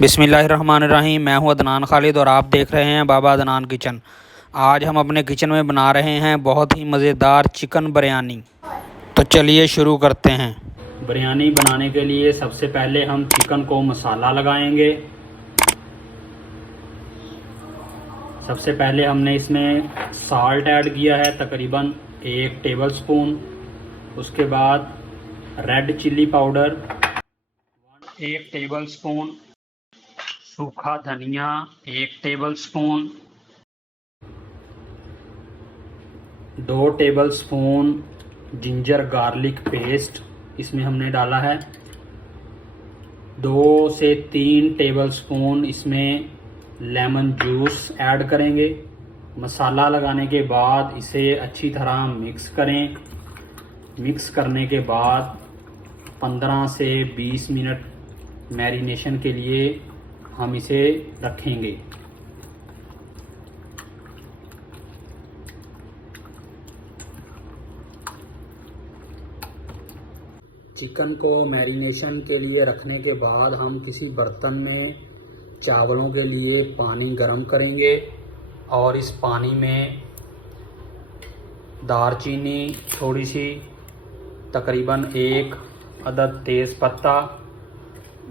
बिस्मिल्लाहिर्रहमानिर्रहीम। मैं हूं अदनान खालिद और आप देख रहे हैं बाबा अदनान किचन। आज हम अपने किचन में बना रहे हैं बहुत ही मज़ेदार चिकन बिरयानी। तो चलिए शुरू करते हैं। बिरयानी बनाने के लिए सबसे पहले हम चिकन को मसाला लगाएंगे। सबसे पहले हमने इसमें साल्ट ऐड किया है तकरीबन 1 टेबलस्पून। उसके बाद रेड चिल्ली पाउडर 1 टेबलस्पून, सूखा धनिया 1 tablespoon, 2 tablespoon ginger garlic paste इसमें हमने डाला है, 2 से 3 टेबलस्पून इसमें लेमन जूस ऐड करेंगे। मसाला लगाने के बाद इसे अच्छी तरह मिक्स करें। मिक्स करने के बाद 15 से 20 मिनट मैरिनेशन के लिए हम इसे रखेंगे। चिकन को मैरिनेशन के लिए रखने के बाद हम किसी बर्तन में चावलों के लिए पानी गर्म करेंगे और इस पानी में दालचीनी थोड़ी सी, तकरीबन 1 अदद तेज़पत्ता,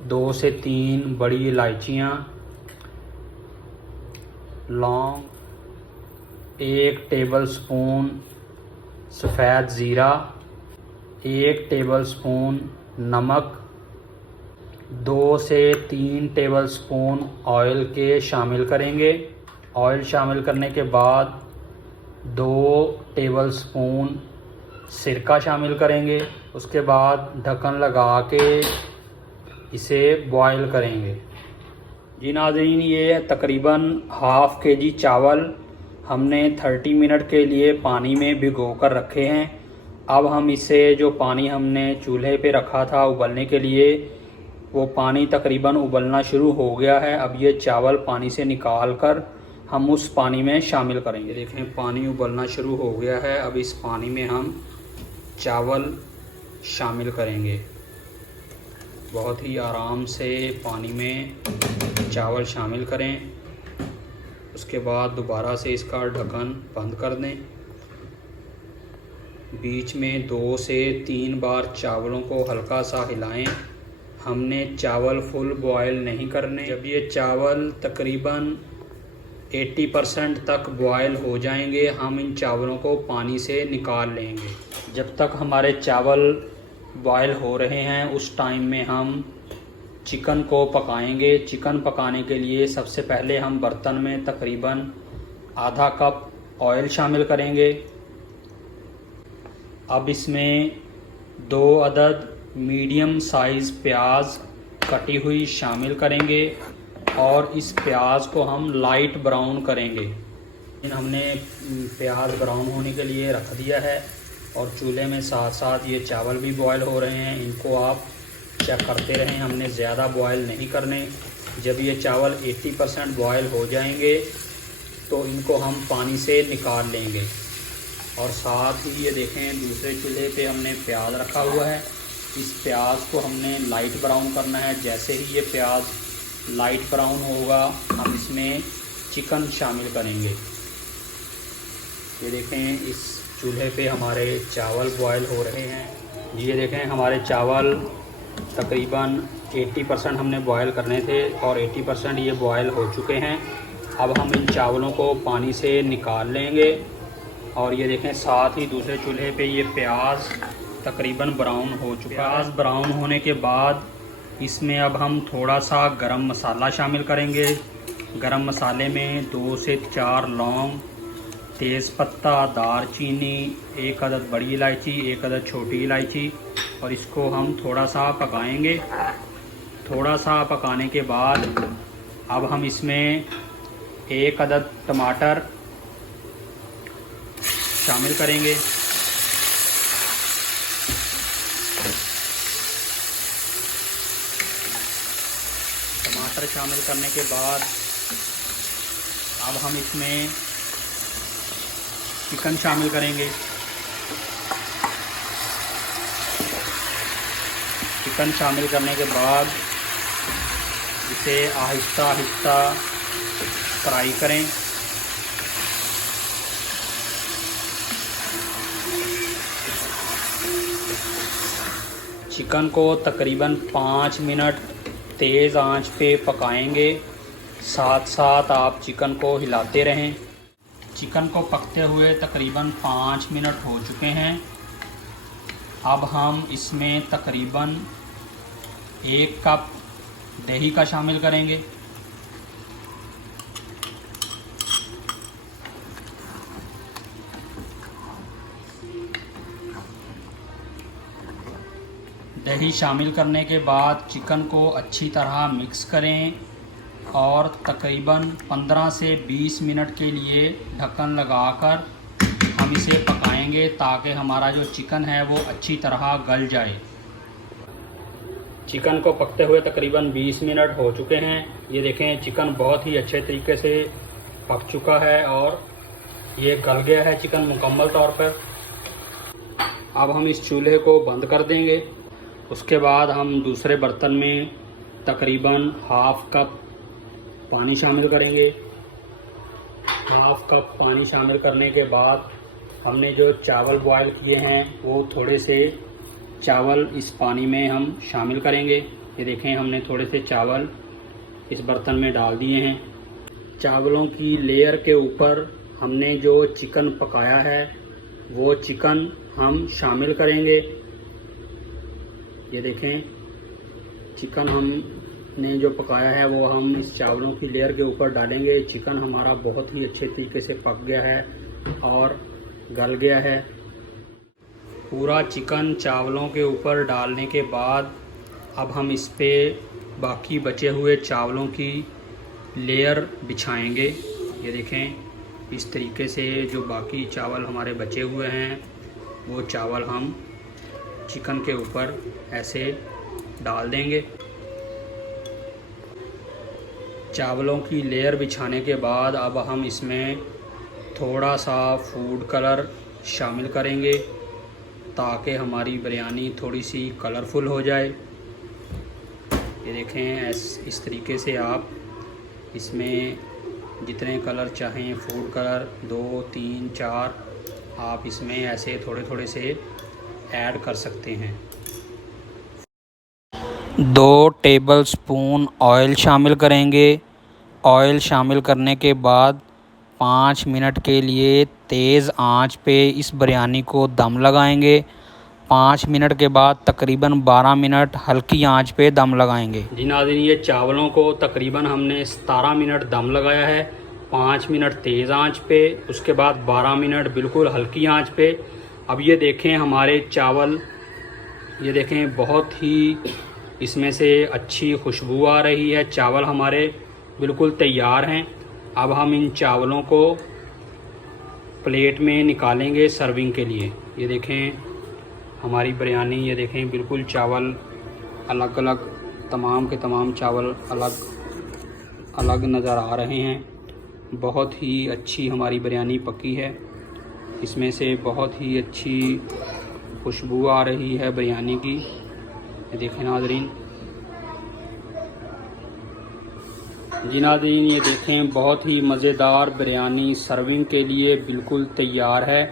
2 से 3 बड़ी इलायचियाँ, लौंग, 1 टेबलस्पून सफ़ेद ज़ीरा, 1 टेबलस्पून नमक, 2 से 3 टेबलस्पून ऑयल के शामिल करेंगे। ऑयल शामिल करने के बाद 2 टेबलस्पून सिरका शामिल करेंगे। उसके बाद ढक्कन लगा के इसे बॉयल करेंगे। जी नाज़रीन, ये तकरीबन हाफ़ केजी चावल हमने 30 मिनट के लिए पानी में भिगो कर रखे हैं। अब हम इसे, जो पानी हमने चूल्हे पे रखा था उबलने के लिए, वो पानी तकरीबन उबलना शुरू हो गया है। अब ये चावल पानी से निकाल कर हम उस पानी में शामिल करेंगे। देखें, पानी उबलना शुरू हो गया है। अब इस पानी में हम चावल शामिल करेंगे। बहुत ही आराम से पानी में चावल शामिल करें। उसके बाद दोबारा से इसका ढक्कन बंद कर दें। बीच में 2 से 3 बार चावलों को हल्का सा हिलाएं। हमने चावल फुल बॉयल नहीं करने। जब ये चावल तकरीबन 80% तक बॉयल हो जाएंगे, हम इन चावलों को पानी से निकाल लेंगे। जब तक हमारे चावल बॉयल हो रहे हैं उस टाइम में हम चिकन को पकाएंगे। चिकन पकाने के लिए सबसे पहले हम बर्तन में तकरीबन आधा कप ऑयल शामिल करेंगे। अब इसमें 2 अदद मीडियम साइज़ प्याज कटी हुई शामिल करेंगे और इस प्याज को हम लाइट ब्राउन करेंगे। हमने प्याज ब्राउन होने के लिए रख दिया है और चूल्हे में साथ साथ ये चावल भी बॉयल हो रहे हैं। इनको आप चेक करते रहें, हमने ज़्यादा बॉयल नहीं करने। जब ये चावल 80% बॉयल हो जाएंगे तो इनको हम पानी से निकाल लेंगे। और साथ ही ये देखें, दूसरे चूल्हे पे हमने प्याज रखा हुआ है। इस प्याज को हमने लाइट ब्राउन करना है। जैसे ही ये प्याज लाइट ब्राउन होगा हम इसमें चिकन शामिल करेंगे। ये देखें, इस चूल्हे पे हमारे चावल बॉयल हो रहे हैं। ये देखें, हमारे चावल तकरीबन 80% हमने बॉयल करने थे और 80% ये बॉयल हो चुके हैं। अब हम इन चावलों को पानी से निकाल लेंगे। और ये देखें, साथ ही दूसरे चूल्हे पे ये प्याज तकरीबन ब्राउन हो चुका है। प्याज ब्राउन होने के बाद इसमें अब हम थोड़ा सा गरम मसाला शामिल करेंगे। गरम मसाले में 2 से 4 लौंग, तेज़पत्ता, दालचीनी, 1 अदद बड़ी इलायची, 1 अदद छोटी इलायची, और इसको हम थोड़ा सा पकाएंगे। थोड़ा सा पकाने के बाद अब हम इसमें 1 अदद टमाटर शामिल करेंगे। टमाटर शामिल करने के बाद अब हम इसमें चिकन शामिल करेंगे। चिकन शामिल करने के बाद इसे आहिस्ता आहिस्ता फ्राई करें। चिकन को तकरीबन 5 मिनट तेज़ आंच पे पकाएंगे। साथ साथ आप चिकन को हिलाते रहें। चिकन को पकते हुए तकरीबन 5 मिनट हो चुके हैं। अब हम इसमें तकरीबन 1 कप दही का शामिल करेंगे। दही शामिल करने के बाद चिकन को अच्छी तरह मिक्स करें और तकरीबन 15 से 20 मिनट के लिए ढक्कन लगाकर हम इसे पकाएंगे ताकि हमारा जो चिकन है वो अच्छी तरह गल जाए। चिकन को पकते हुए तकरीबन 20 मिनट हो चुके हैं। ये देखें चिकन बहुत ही अच्छे तरीके से पक चुका है और ये गल गया है चिकन मुकम्मल तौर पर। अब हम इस चूल्हे को बंद कर देंगे। उसके बाद हम दूसरे बर्तन में तकरीबन हाफ कप पानी शामिल करेंगे। हाफ कप पानी शामिल करने के बाद हमने जो चावल बॉयल किए हैं वो थोड़े से चावल इस पानी में हम शामिल करेंगे। ये देखें हमने थोड़े से चावल इस बर्तन में डाल दिए हैं। चावलों की लेयर के ऊपर हमने जो चिकन पकाया है वो चिकन हम शामिल करेंगे। ये देखें चिकन हमने जो पकाया है वो हम इस चावलों की लेयर के ऊपर डालेंगे। चिकन हमारा बहुत ही अच्छे तरीके से पक गया है और गल गया है। पूरा चिकन चावलों के ऊपर डालने के बाद अब हम इस पे बाकी बचे हुए चावलों की लेयर बिछाएंगे। ये देखें इस तरीके से जो बाकी चावल हमारे बचे हुए हैं वो चावल हम चिकन के ऊपर ऐसे डाल देंगे। चावलों की लेयर बिछाने के बाद अब हम इसमें थोड़ा सा फूड कलर शामिल करेंगे ताकि हमारी बिरयानी थोड़ी सी कलरफुल हो जाए। ये देखें इस तरीके से आप इसमें जितने कलर चाहें फूड कलर 2, 3, 4 आप इसमें ऐसे थोड़े थोड़े से ऐड कर सकते हैं। 2 टेबलस्पून ऑयल शामिल करेंगे। ऑयल शामिल करने के बाद 5 मिनट के लिए तेज़ आंच पे इस बिरयानी को दम लगाएंगे। 5 मिनट के बाद तकरीबन 12 मिनट हल्की आंच पे दम लगाएंगे। जी नाज़रीन, ये चावलों को तकरीबन हमने 17 मिनट दम लगाया है। 5 मिनट तेज़ आंच पे, उसके बाद 12 मिनट बिल्कुल हल्की आंच पे। अब ये देखें हमारे चावल, ये देखें बहुत ही इसमें से अच्छी खुशबू आ रही है। चावल हमारे बिल्कुल तैयार हैं। अब हम इन चावलों को प्लेट में निकालेंगे सर्विंग के लिए। ये देखें हमारी बिरयानी, ये देखें बिल्कुल चावल अलग अलग, तमाम के तमाम चावल अलग अलग नज़र आ रहे हैं। बहुत ही अच्छी हमारी बिरयानी पकी है। इसमें से बहुत ही अच्छी खुशबू आ रही है बिरयानी की। ये देखें नाज़रीन, जी नाज़रीन ये देखें बहुत ही मज़ेदार बिरयानी सर्विंग के लिए बिल्कुल तैयार है।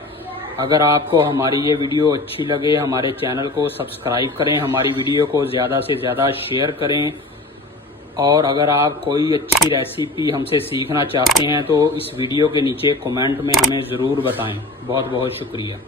अगर आपको हमारी ये वीडियो अच्छी लगे हमारे चैनल को सब्सक्राइब करें, हमारी वीडियो को ज़्यादा से ज़्यादा शेयर करें और अगर आप कोई अच्छी रेसिपी हमसे सीखना चाहते हैं तो इस वीडियो के नीचे कमेंट में हमें ज़रूर बताएं। बहुत बहुत शुक्रिया।